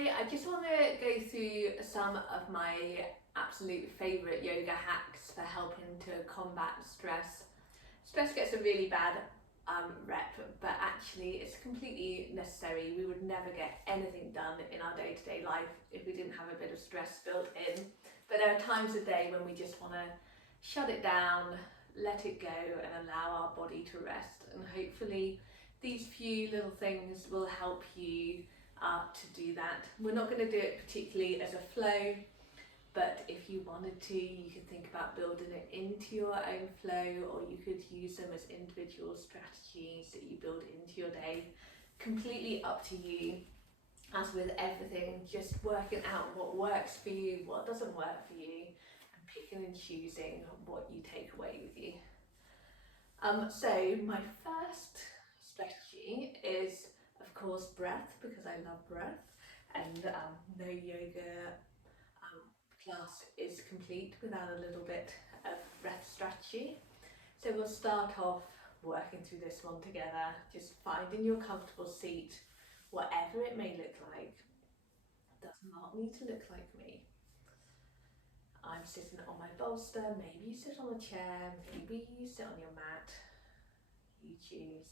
Today I just want to go through some of my absolute favourite yoga hacks for helping to combat stress. Stress gets a really bad rep, but actually it's completely necessary. We would never get anything done in our day-to-day life if we didn't have a bit of stress built in. But there are times of day when we just want to shut it down, let it go and allow our body to rest. And hopefully these few little things will help you to do that. We're not going to do it particularly as a flow, but if you wanted to, you could think about building it into your own flow, or you could use them as individual strategies that you build into your day. Completely up to you. As with everything, just working out what works for you, what doesn't work for you, and picking and choosing what you take away with you. So my first strategy is, of course, breath, because I love breath, and no yoga class is complete without a little bit of breath strategy. So we'll start off working through this one together, just finding your comfortable seat, whatever it may look like. It does not need to look like me. I'm sitting on my bolster, maybe you sit on a chair, maybe you sit on your mat. You choose.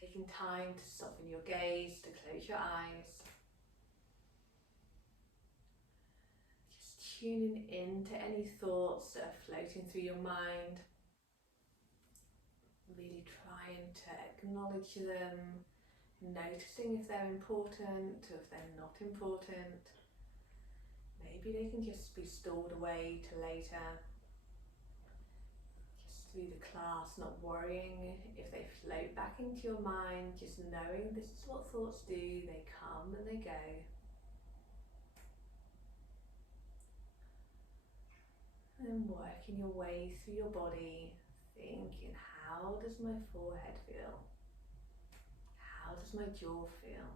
Taking time to soften your gaze, to close your eyes. Just tuning in to any thoughts that are floating through your mind. Really trying to acknowledge them, noticing if they're important or if they're not important. Maybe they can just be stored away to later. Just through the class, not worrying if they float back into your mind, just knowing this is what thoughts do, they come and they go. And then working your way through your body, thinking, how does my forehead feel? How does my jaw feel?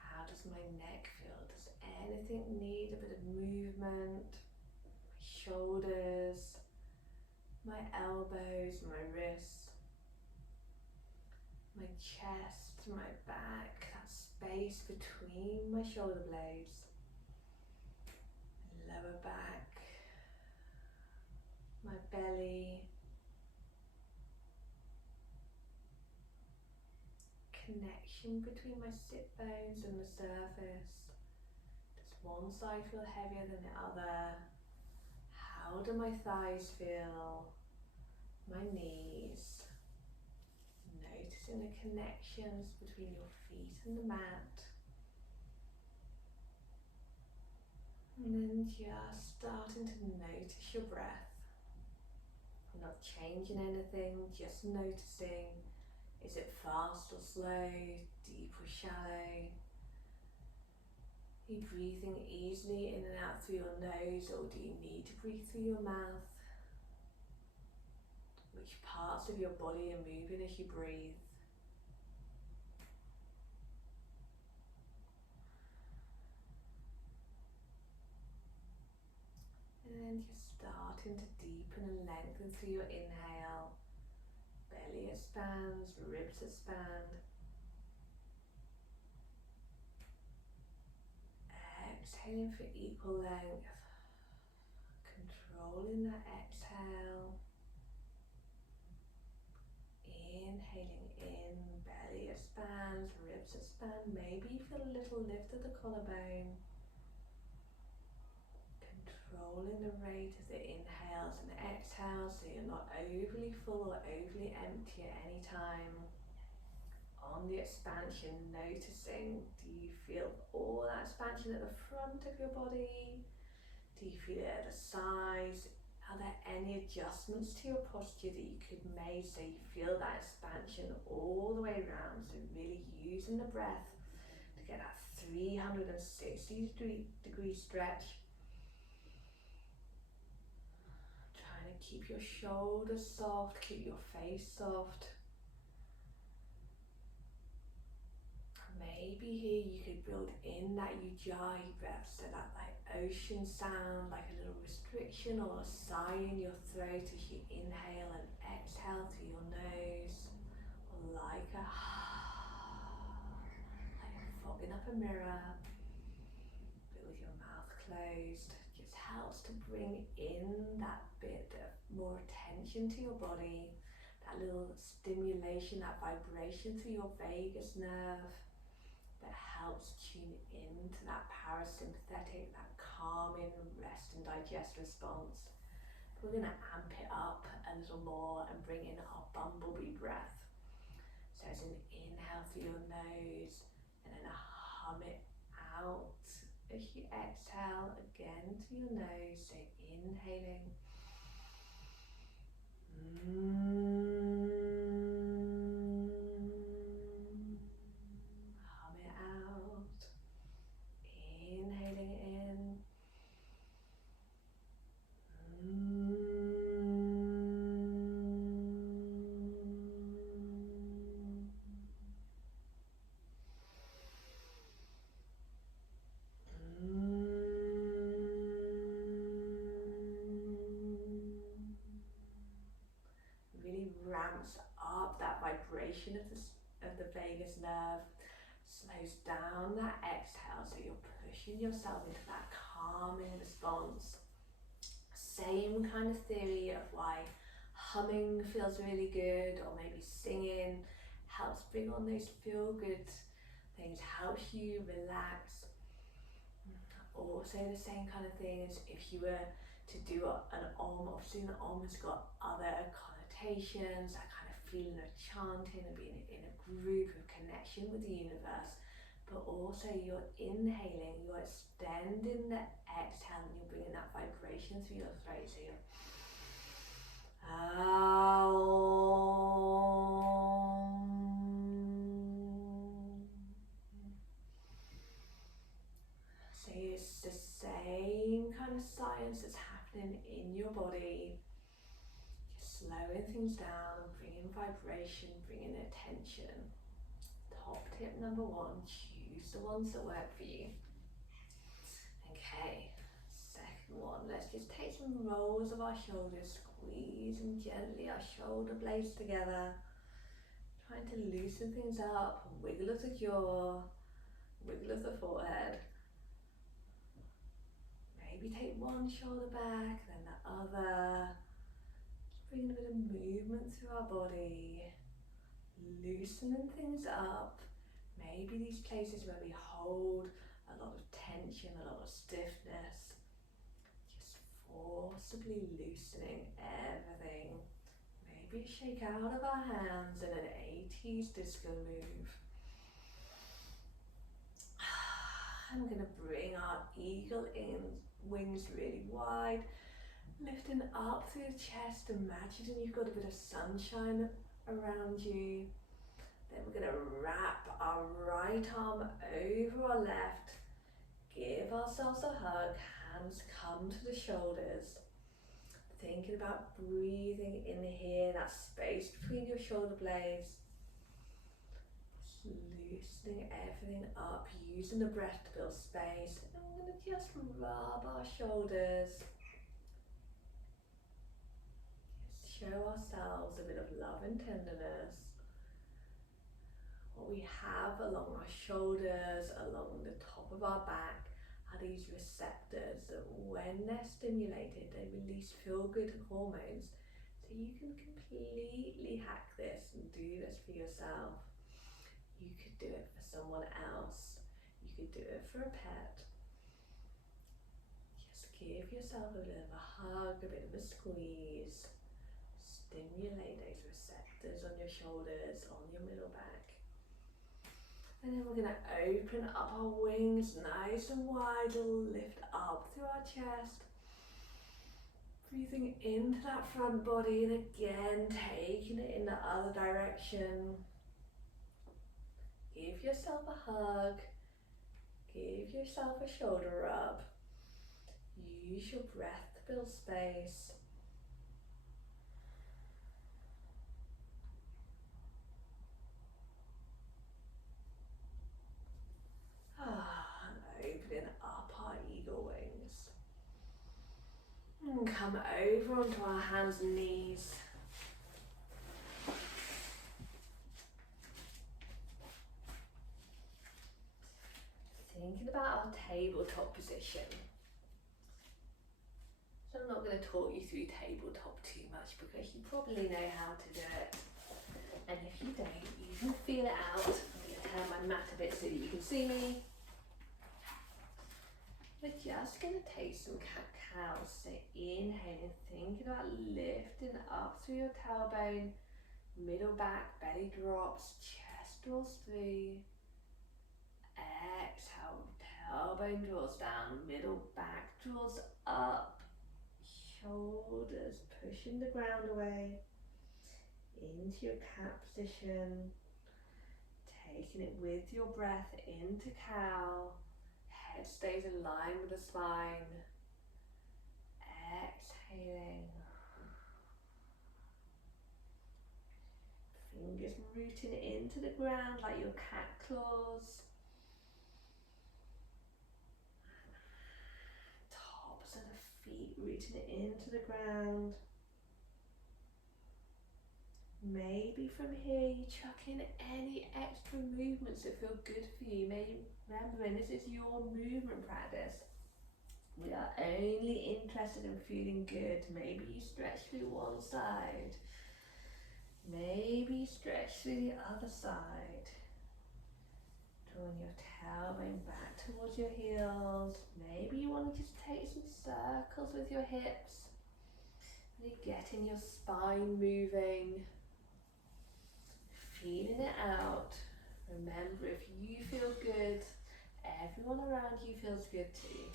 How does my neck feel? Does anything need a bit of movement? My shoulders, my elbows, my wrists, my chest, my back, that space between my shoulder blades, my lower back, my belly, connection between my sit bones and the surface. Does one side feel heavier than the other? How do my thighs feel? My knees. Noticing the connections between your feet and the mat. And then just starting to notice your breath. Not changing anything, just noticing. Is it fast or slow, deep or shallow? Are you breathing easily in and out through your nose, or do you need to breathe through your mouth? Which parts of your body are moving as you breathe? And then just starting to deepen and lengthen through your inhale. Belly expands, ribs expand. Exhaling for equal length. Controlling that exhale. Inhaling in, belly expands, ribs expand. Maybe you feel a little lift of the collarbone. Controlling the rate of the inhales and exhales so you're not overly full or overly empty at any time. On the expansion, noticing, do you feel all that expansion at the front of your body? Do you feel it at the sides? Are there any adjustments to your posture that you could make so you feel that expansion all the way around? So really using the breath to get that 360 degree stretch. Trying to keep your shoulders soft, keep your face soft. Maybe here you could build in that ujjayi breath, so that like ocean sound, like a little restriction or a sigh in your throat as you inhale and exhale through your nose, or like a fogging up a mirror, but with your mouth closed. Just helps to bring in that bit of more attention to your body, that little stimulation, that vibration through your vagus nerve that helps tune into that parasympathetic, that calming rest and digest response. We're going to amp it up a little more and bring in our bumblebee breath. So it's an inhale through your nose and then a hum it out as you exhale again through your nose. So inhaling. Hum it out. Inhaling it in. Really ramps up that vibration of the vagus nerve, slows down that exhale, so you're pushing yourself into that calming response. Same kind of theory of why humming feels really good, or maybe singing helps bring on those feel good things, helps you relax. Also the same kind of thing as if you were to do an Om. Obviously an Om has got other connotations, that kind of feeling of chanting and being in a group of connection with the universe, but also you're inhaling, you're extending the exhale, and you're bringing that vibration through your throat. So you're so it's the same kind of science that's happening in your body. Just slowing things down, bringing vibration, bringing attention. Top tip number one, choose the ones that work for you. Okay, second one, let's just take some rolls of our shoulders, squeezing gently our shoulder blades together, trying to loosen things up, wiggle of the jaw, wiggle of the forehead. Maybe take one shoulder back, then the other. Just bringing a bit of movement through our body, loosening things up. Maybe these places where we hold a lot of tension, a lot of stiffness, just forcibly loosening everything. Maybe a shake out of our hands in an 80s disco move. And we're going to bring our eagle in, wings really wide, lifting up through the chest, imagining you've got a bit of sunshine around you. Then we're going to wrap our right arm over our left, give ourselves a hug, hands come to the shoulders. Thinking about breathing in here, that space between your shoulder blades. Loosening everything up, using the breath to build space. And we're going to just rub our shoulders. Just show ourselves a bit of love and tenderness. What we have along our shoulders, along the top of our back, are these receptors that when they're stimulated, they release feel-good hormones. So you can completely hack this and do this for yourself. You could do it for someone else. You could do it for a pet. Just give yourself a bit of a hug, a bit of a squeeze. Stimulate those receptors on your shoulders, on your middle back. And then we're going to open up our wings nice and wide, lift up through our chest. Breathing into that front body, and again taking it in the other direction. Give yourself a hug, give yourself a shoulder rub. Use your breath to build space. And opening up our eagle wings. And come over onto our hands and knees. our tabletop position. So I'm not going to talk you through tabletop too much because you probably know how to do it. And if you don't, you can feel it out. I'm going to turn my mat a bit so that you can see me. We're just going to take some cat-cow. So inhale, think about lifting up through your tailbone, middle back, belly drops, chest draws through. Exhale, tailbone draws down, middle back draws up, shoulders pushing the ground away, into your cat position, taking it with your breath into cow, head stays in line with the spine, exhaling, fingers rooting into the ground like your cat claws. Tops of the feet rooting it into the ground. Maybe from here you chuck in any extra movements that feel good for you. Maybe remembering this is your movement practice. We are only interested in feeling good. Maybe you stretch through one side. Maybe stretch through the other side. Drawing your tailbone back towards your heels. Maybe you want to just take some circles with your hips. Really getting your spine moving. Feeling it out. Remember, if you feel good, everyone around you feels good too.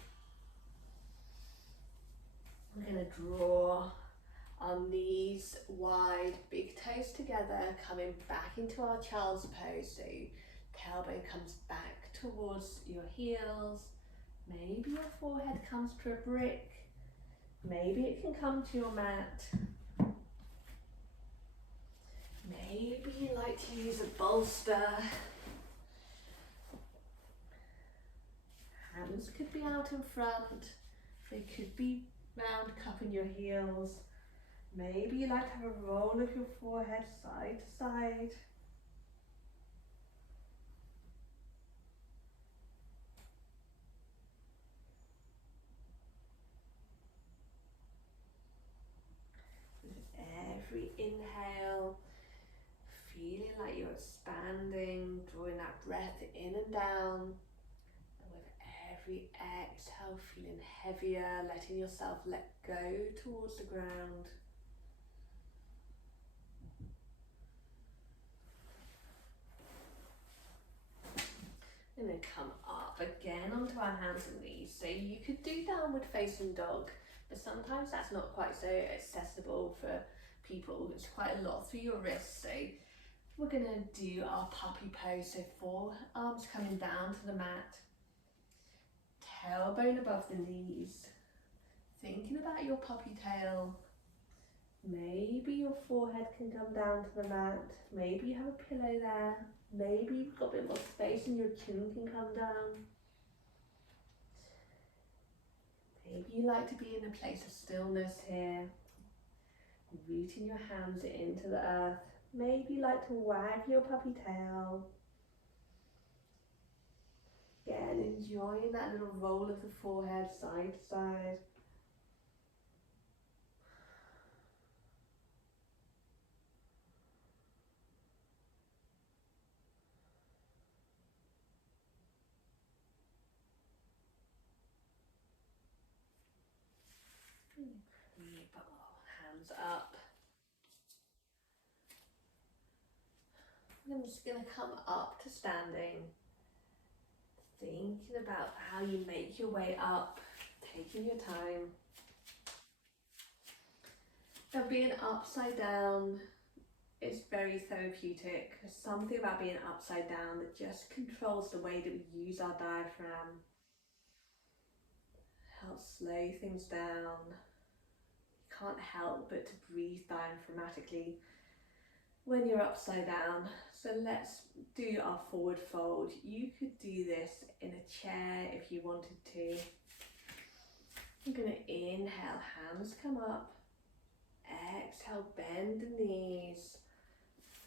We're going to draw our knees wide, big toes together, coming back into our child's pose. So tailbone comes back towards your heels. Maybe your forehead comes to a brick. Maybe it can come to your mat. Maybe you like to use a bolster. Hands could be out in front. They could be round, cupping your heels. Maybe you like to have a roll of your forehead side to side. With every inhale, feeling like you're expanding, drawing that breath in and down. And with every exhale, feeling heavier, letting yourself let go towards the ground. And then come up again onto our hands and knees. So you could do downward facing dog, but sometimes that's not quite so accessible for people. It's quite a lot through your wrists. So we're going to do our puppy pose. So forearms coming down to the mat, tailbone above the knees. Thinking about your puppy tail. Maybe your forehead can come down to the mat. Maybe you have a pillow there. Maybe you've got a bit more space and your chin can come down. Maybe you like to be in a place of stillness here. Rooting your hands into the earth. Maybe you like to wag your puppy tail. Again, enjoying that little roll of the forehead side to side. Keep our hands up. I'm just going to come up to standing. Thinking about how you make your way up, taking your time. Now being upside down is very therapeutic. There's something about being upside down that just controls the way that we use our diaphragm. Helps slow things down. You can't help but to breathe diaphragmatically when you're upside down. So let's do our forward fold. You could do this in a chair if you wanted to. I'm going to inhale, hands come up. Exhale, bend the knees.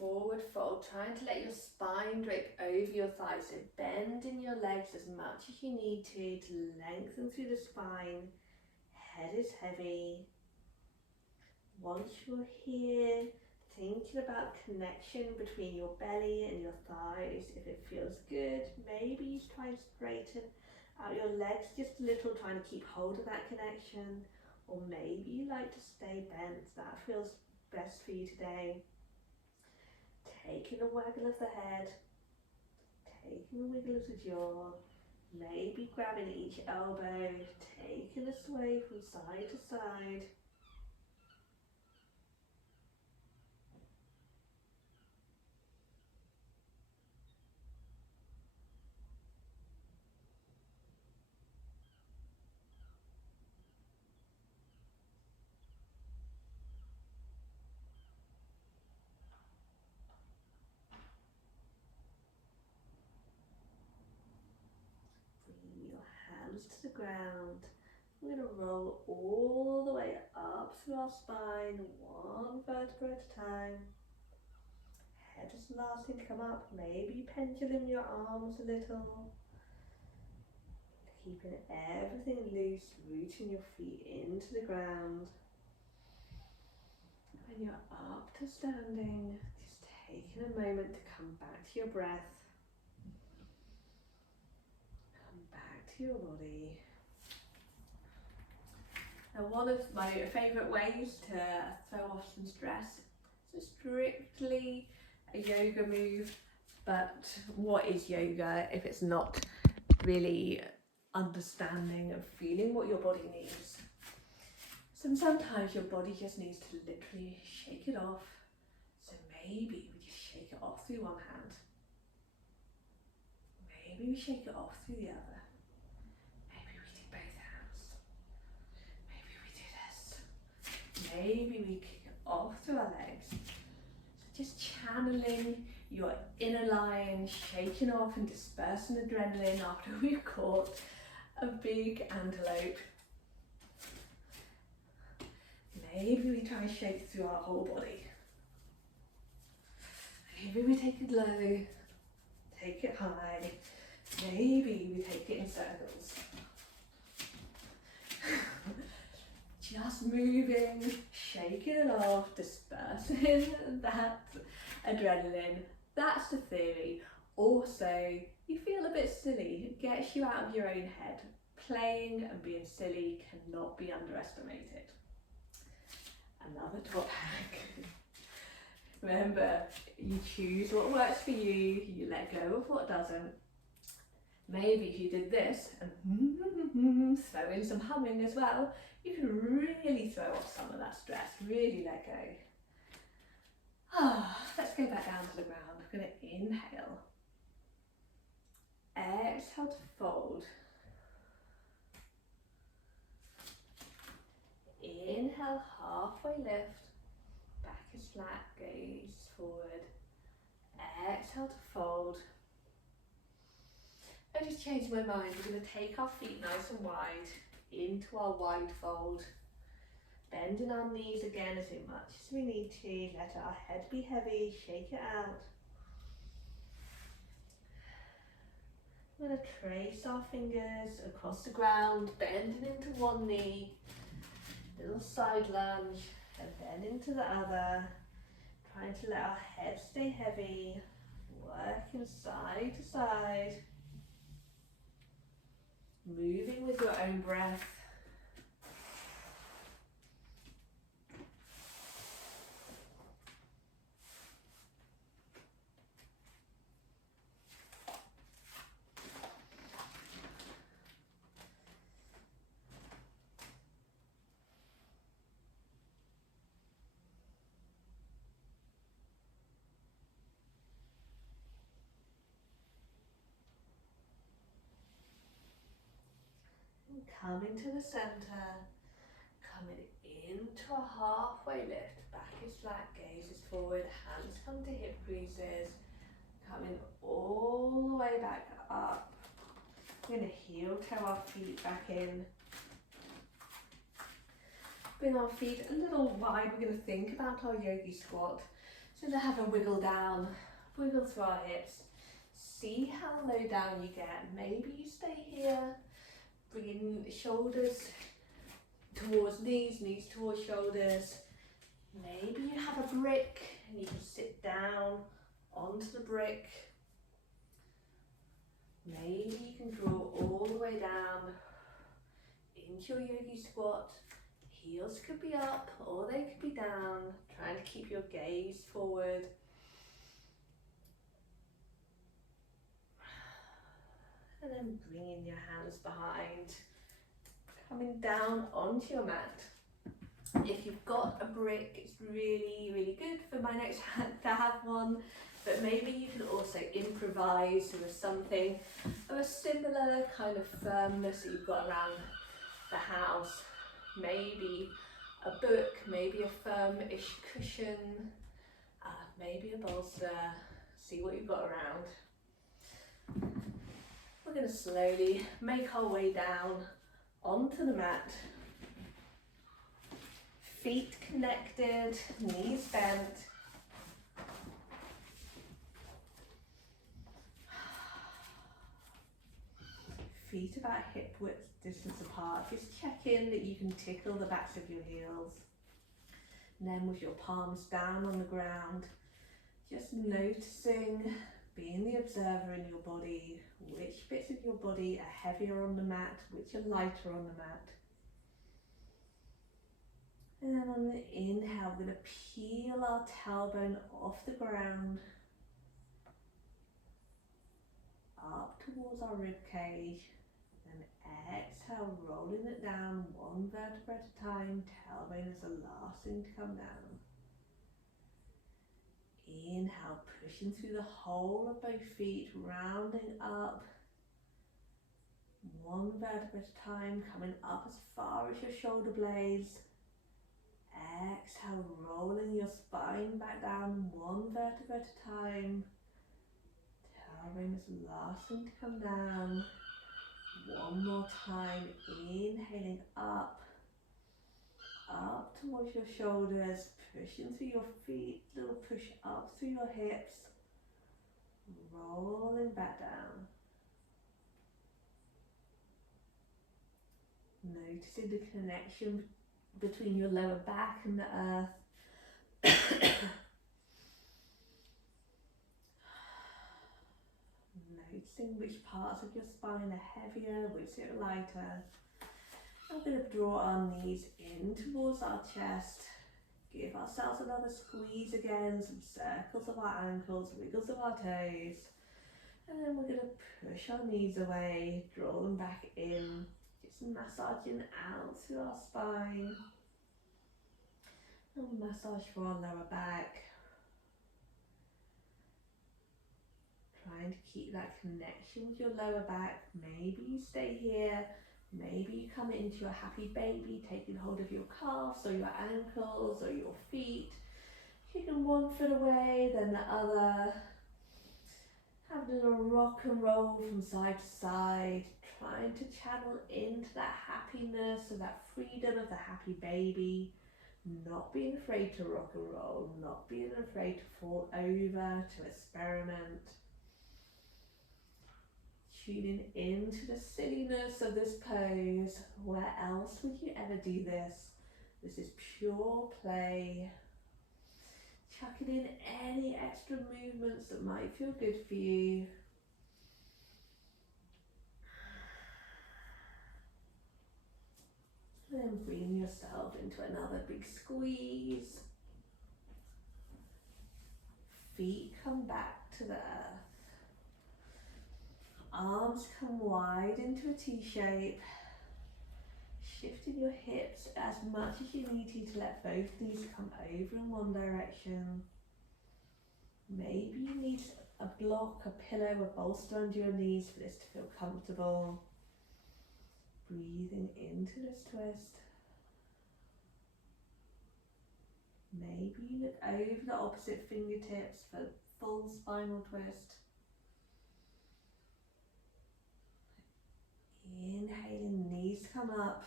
forward fold, trying to let your spine drape over your thighs, so bending your legs as much as you need to lengthen through the spine. Head is heavy. Once you're here, thinking about connection between your belly and your thighs. If it feels good, maybe you try and straighten out your legs just a little, trying to keep hold of that connection. Or maybe you like to stay bent, that feels best for you today. Taking a waggle of the head, taking a wiggle of the jaw, maybe grabbing each elbow, taking a sway from side to side. Bring your hands to the ground. We're going to roll all the way up through our spine, one vertebra at a time. Head is the last thing to come up. Maybe pendulum your arms a little. Keeping everything loose, rooting your feet into the ground. When you're up to standing, just taking a moment to come back to your breath. Come back to your body. Now, one of my favourite ways to throw off some stress is strictly a yoga move, but what is yoga if it's not really understanding and feeling what your body needs? So sometimes your body just needs to literally shake it off. So maybe we just shake it off through one hand. Maybe we shake it off through the other. Maybe we do both hands. Maybe we do this. Maybe we kick it off through our legs. So just channeling your inner lion, shaking off and dispersing adrenaline after we've caught a big antelope. Maybe we try and shake through our whole body. Maybe we take it low, take it high. Maybe we take it in circles. Just moving, shaking it off, dispersing that adrenaline. That's the theory. Also, you feel a bit silly. It gets you out of your own head. Playing and being silly cannot be underestimated. Another top hack. Remember, you choose what works for you, you let go of what doesn't. Maybe if you did this and throw in some humming as well, you can really throw off some of that stress, really let go. Let's go back down to the ground. We're going to inhale. Exhale to fold. Inhale, halfway lift, back is flat, gaze forward. Exhale to fold. I just changed my mind. We're going to take our feet nice and wide into our wide fold. Bending our knees again as much as we need to. Let our head be heavy, shake it out. We're going to trace our fingers across the ground, bending into one knee. Little side lunge and then into the other, trying to let our head stay heavy, working side to side, moving with your own breath. Coming to the center, coming into a halfway lift, back is flat, gaze is forward, hands come to hip creases, coming all the way back up. We're going to heel toe our feet back in. Bring our feet a little wide. We're going to think about our yogi squat. So to have a wiggle down, wiggle through our hips. See how low down you get. Maybe you stay here, bringing shoulders towards knees, knees towards shoulders. Maybe you have a brick and you can sit down onto the brick. Maybe you can draw all the way down into your yogi squat. Heels could be up or they could be down, trying to keep your gaze forward. And then bringing your hands behind, coming down onto your mat. If you've got a brick, it's really, really good for my next hand to have one, but maybe you can also improvise with something of a similar kind of firmness that you've got around the house. Maybe a book, maybe a firm-ish cushion, maybe a bolster. See what you've got around. We're going to slowly make our way down onto the mat. Feet connected, knees bent. Feet about hip width distance apart. Just check in that you can tickle the backs of your heels. And then with your palms down on the ground, just noticing, being the observer in your body, which bits of your body are heavier on the mat, which are lighter on the mat. And then on the inhale, we're going to peel our tailbone off the ground, up towards our rib cage. And exhale, rolling it down one vertebra at a time. Tailbone is the last thing to come down. Inhale, pushing through the whole of both feet, rounding up. One vertebra at a time, coming up as far as your shoulder blades. Exhale, rolling your spine back down one vertebra at a time. Tailbone is the last thing to come down. One more time, inhaling up towards your shoulders, pushing through your feet, little push up through your hips, rolling back down. Noticing the connection between your lower back and the earth. Noticing which parts of your spine are heavier, which are lighter. I'm going to draw our knees in towards our chest. Give ourselves another squeeze again, some circles of our ankles, wiggles of our toes. And then we're going to push our knees away, draw them back in. Just massaging out through our spine. And massage for our lower back. Trying to keep that connection with your lower back. Maybe you stay here. Maybe you come into your happy baby, taking hold of your calves or your ankles or your feet. Kicking one foot away, then the other. Have a little rock and roll from side to side. Trying to channel into that happiness and that freedom of the happy baby. Not being afraid to rock and roll. Not being afraid to fall over, to experiment. Tuning into the silliness of this pose. Where else would you ever do this? This is pure play. Chucking in any extra movements that might feel good for you. And then bring yourself into another big squeeze. Feet come back to the earth. Arms come wide into a T shape. Shifting your hips as much as you need to let both knees come over in one direction. Maybe you need a block, a pillow, a bolster under your knees for this to feel comfortable. Breathing into this twist. Maybe you look over the opposite fingertips for full spinal twist. Inhaling, knees come up,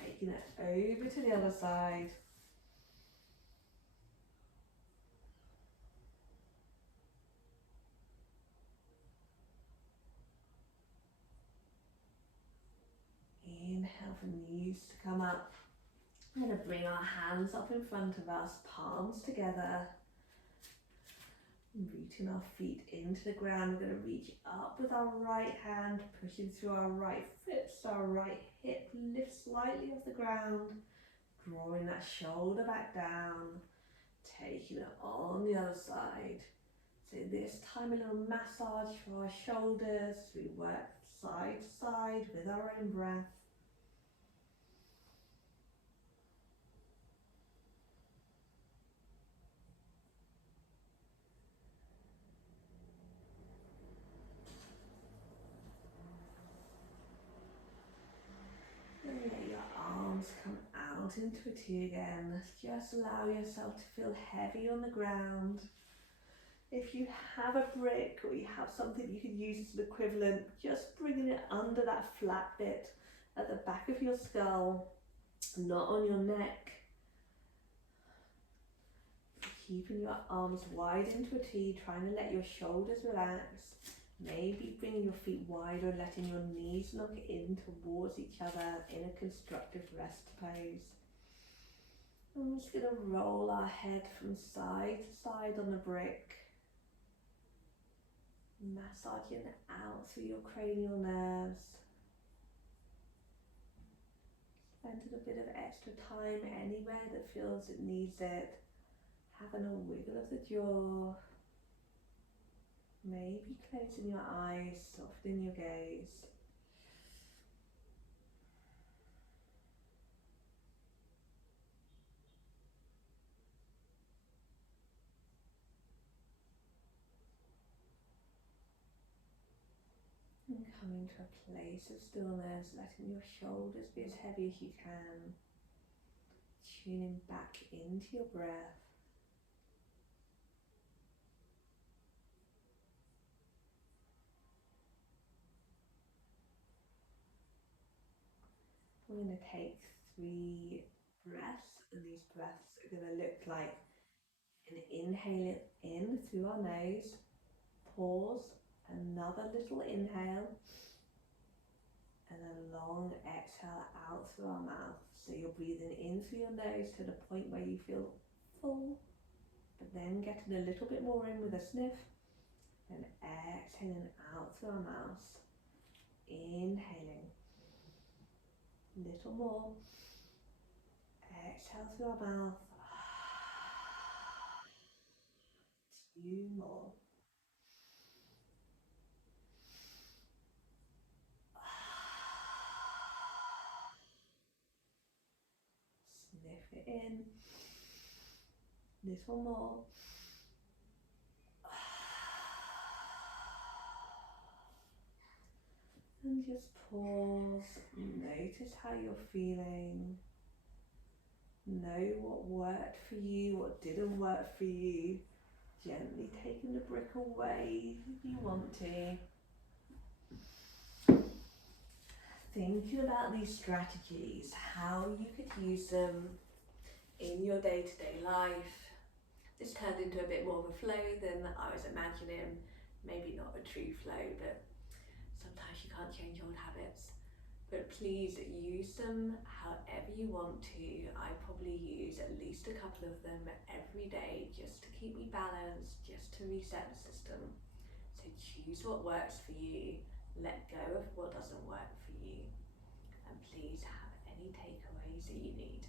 taking it over to the other side. inhale for knees to come up. We're going to bring our hands up in front of us, palms together. Rooting our feet into the ground. We're going to reach up with our right hand, pushing through our right foot so our right hip lifts slightly off the ground, drawing that shoulder back down, taking it on the other side. So this time a little massage for our shoulders as we work side to side with our own breath. And let your arms come out into a T again. Just allow yourself to feel heavy on the ground. If you have a brick or you have something you can use as an equivalent, just bringing it under that flat bit at the back of your skull, not on your neck. Keeping your arms wide into a T, trying to let your shoulders relax. Maybe bringing your feet wider, letting your knees knock in towards each other in a constructive rest pose. I'm just going to roll our head from side to side on the brick. Massaging out through your cranial nerves. Spending a bit of extra time anywhere that feels it needs it. Having a wiggle of the jaw. Maybe closing your eyes, softening your gaze. And coming to a place of stillness, letting your shoulders be as heavy as you can. Tuning back into your breath. We're going to take 3 breaths, and these breaths are going to look like an inhale in through our nose, pause, another little inhale, and a long exhale out through our mouth. So you're breathing in through your nose to the point where you feel full, but then getting a little bit more in with a sniff, then exhaling out through our mouth, inhaling. Little more. Exhale through our mouth. 2 more. Sniff it in. Little more. And just pause. Notice how you're feeling. Know what worked for you, what didn't work for you. Gently taking the brick away if you want to. Thinking about these strategies, how you could use them in your day-to-day life. This turned into a bit more of a flow than I was imagining. Maybe not a true flow, but sometimes you can't change old habits. But please use them however you want to. I probably use at least a couple of them every day just to keep me balanced, just to reset the system. So choose what works for you, let go of what doesn't work for you, and please have any takeaways that you need.